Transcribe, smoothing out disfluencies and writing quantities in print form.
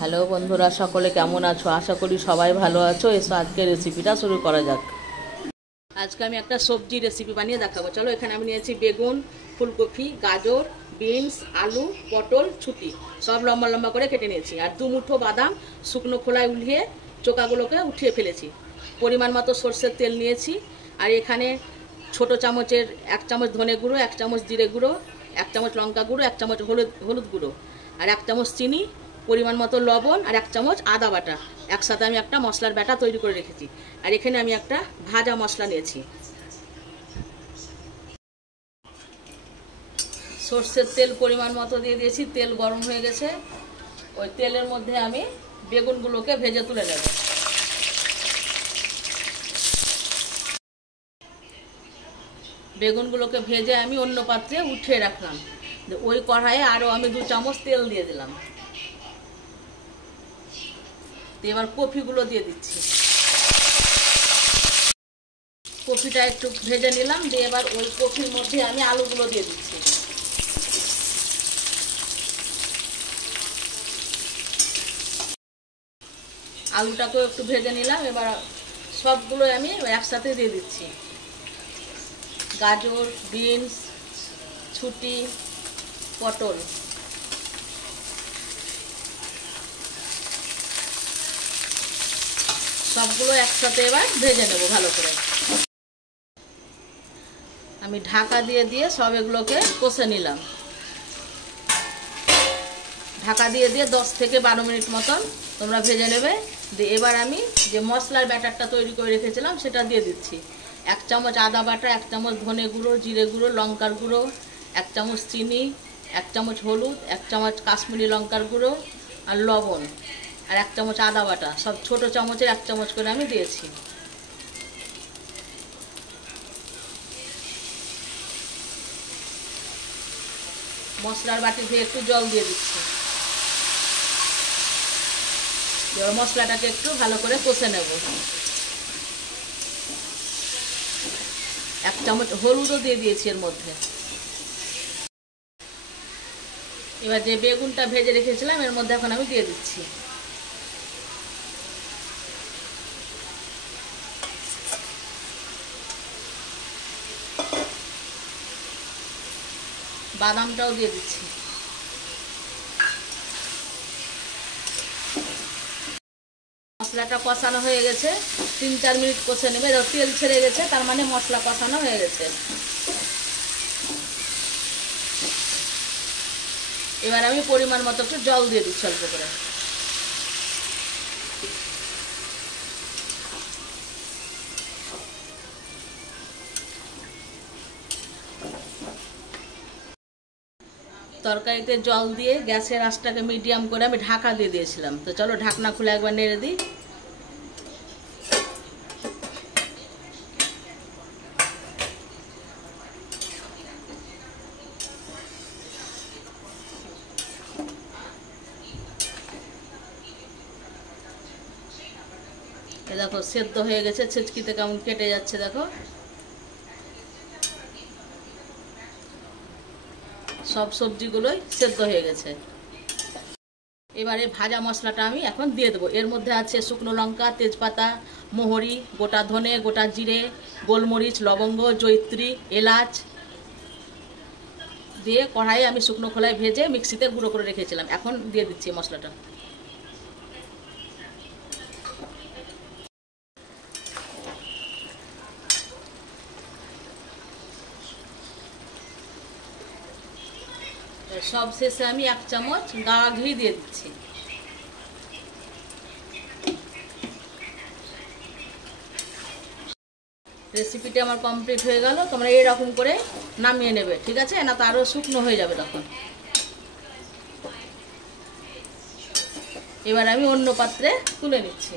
Hello বন্ধুরা, সকলে কেমন আছো? আশা করি সবাই ভালো আছো। এসো আজকে রেসিপিটা শুরু করা যাক। আজকে আমি একটা সবজি রেসিপি বানিয়ে দেখাবো। চলো, এখানে আমি নিয়েছি বেগুন, ফুলকপি, গাজর, বিনস, আলু, পটল, ছুটি সব লম্বা লম্বা করে কেটে নিয়েছি। আর 2 মুঠো বাদাম শুকনো খোলায় উলিয়ে চোকাগুলোকে উঠিয়ে ফেলেছি। পরিমাণ মতো সর্ষের তেল নিয়েছি। আর এখানে ছোট চামচের 1 চামচ ধনে গুঁড়ো, 1 চামচ জিরে গুঁড়ো, 1 চামচ লঙ্কা গুঁড়ো, 1 চামচ হলুদ গুঁড়ো আর 1 চামচ চিনি, পরিমাণ মতো লবণ আর 1 চামচ আদা বাটা একসাথে আমি একটা মশলার ব্যাটা তৈরি করে রেখেছি। আর এখানে আমি একটা ভাজা মশলা নিয়েছি। সর্ষের তেল পরিমাণ মতো দিয়ে দিয়েছি। তেল গরম হয়ে গেছে। ওই তেলের মধ্যে আমি বেগুনগুলোকে ভেজে তুলে নেব। বেগুনগুলোকে ভেজে আমি অন্য পাত্রে উঠিয়ে রাখলাম। ওই কড়াইয়ে আরও আমি 2 চামচ তেল দিয়ে দিলাম। এবার কপিগুলো দিয়ে দিচ্ছি। কপিটা একটু ভেজে নিলাম, দিয়ে এবার ওই কপির মধ্যে আমি আলুগুলো দিয়ে দিচ্ছি। আলুটাকেও একটু ভেজে নিলাম। এবার সবগুলো আমি একসাথে দিয়ে দিচ্ছি। গাজর, বিনস, ছুটি, পটল সবগুলো একসাথে এবার ভেজে নেব ভালো করে। আমি ঢাকা দিয়ে দিয়ে সব এগুলোকে কষে নিলাম। ঢাকা দিয়ে 10 থেকে 12 মিনিট মতন তোমরা ভেজে নেবে। দিয়ে এবার আমি যে মশলার ব্যাটারটা তৈরি করে রেখেছিলাম সেটা দিয়ে দিচ্ছি। 1 চামচ আদা বাটা, 1 চামচ ধনে গুঁড়ো, জিরে গুঁড়ো, লঙ্কার গুঁড়ো, 1 চামচ চিনি, 1 চামচ হলুদ, 1 চামচ কাশ্মীরি লঙ্কার গুঁড়ো আর লবণ আর 1 চামচ আদা বাটা সব ছোট চামচের 1 চামচ করে আমি দিয়েছি। মশলার বাটি ধুয়ে একটু জল দিয়ে দিচ্ছি। এবার মশলাটাকে একটু ভালো করে কষে নেব। 1 চামচ হলুদও দিয়ে দিয়েছি এর মধ্যে। এবার যে বেগুনটা ভেজে রেখেছিলাম এর মধ্যে এখন আমি দিয়ে দিচ্ছি। বাদামটাও দিয়ে দিচ্ছি। মশলাটা কষানো হয়ে গেছে। 3-4 মিনিট কষে নেবে। তেল ছেড়ে গেছে, তার মানে মশলা কষানো হয়ে গেছে। এবার আমি পরিমাণ মতো একটু জল দিয়ে দিচ্ছি অল্প করে। তরকারিতে জল দিয়ে গ্যাসের আঁচটাকে মিডিয়াম করে আমি ঢাকা দিয়ে দিয়েছিলাম। তো চলো ঢাকনা খুলে একবার নেড়ে দিই। দেখো সেদ্ধ হয়ে গেছে, ছেচকিতে কেমন কেটে যাচ্ছে দেখো। সব সবজিগুলোই সেদ্ধ হয়ে গেছে। এবারে ভাজা মশলাটা আমি এখন দিয়ে দেবো। এর মধ্যে আছে শুকনো লঙ্কা, তেজপাতা, মোহরি, গোটা ধনে, গোটা জিরে, গোলমরিচ, লবঙ্গ, জয়িত্রী, এলাচ দিয়ে কড়াইয়ে আমি শুকনো খোলায় ভেজে মিক্সিতে গুঁড়ো করে রেখেছিলাম। এখন দিয়ে দিচ্ছি মশলাটা। সব শেষে আমি 1 চামচ গাওয়া ঘি দিয়ে দিচ্ছি। রেসিপিটা আমার কমপ্লিট হয়ে গেল। তোমরা এরকম করে নামিয়ে নেবে, ঠিক আছে? না তো আরও শুকনো হয়ে যাবে তখন। এবার আমি অন্য পাত্রে তুলে নিচ্ছি।